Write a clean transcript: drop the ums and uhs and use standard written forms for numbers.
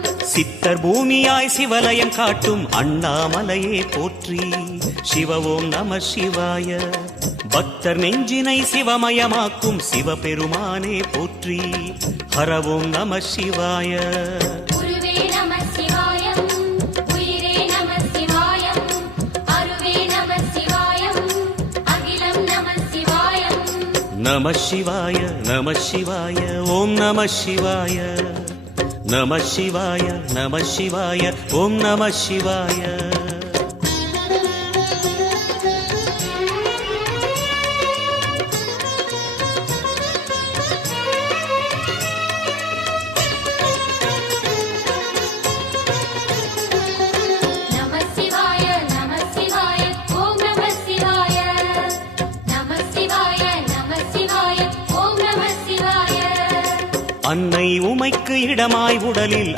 சித்தர் பூமியாய் சிவலயம் காட்டும் அண்ணாமலையே போற்றி. சிவ ஓம் நம சிவாய. பக்தர் நெஞ்சினை சிவமயமாக்கும் சிவபெருமானே போற்றி. ஹர ஓம் நம சிவாய. நம சிவாய நம சிவாய ஓம் நம சிவாய. நம சிவாய நம சிவாய ஓம் நம சிவாய. அன்னை உமைக்கு இடமாய் உடலில்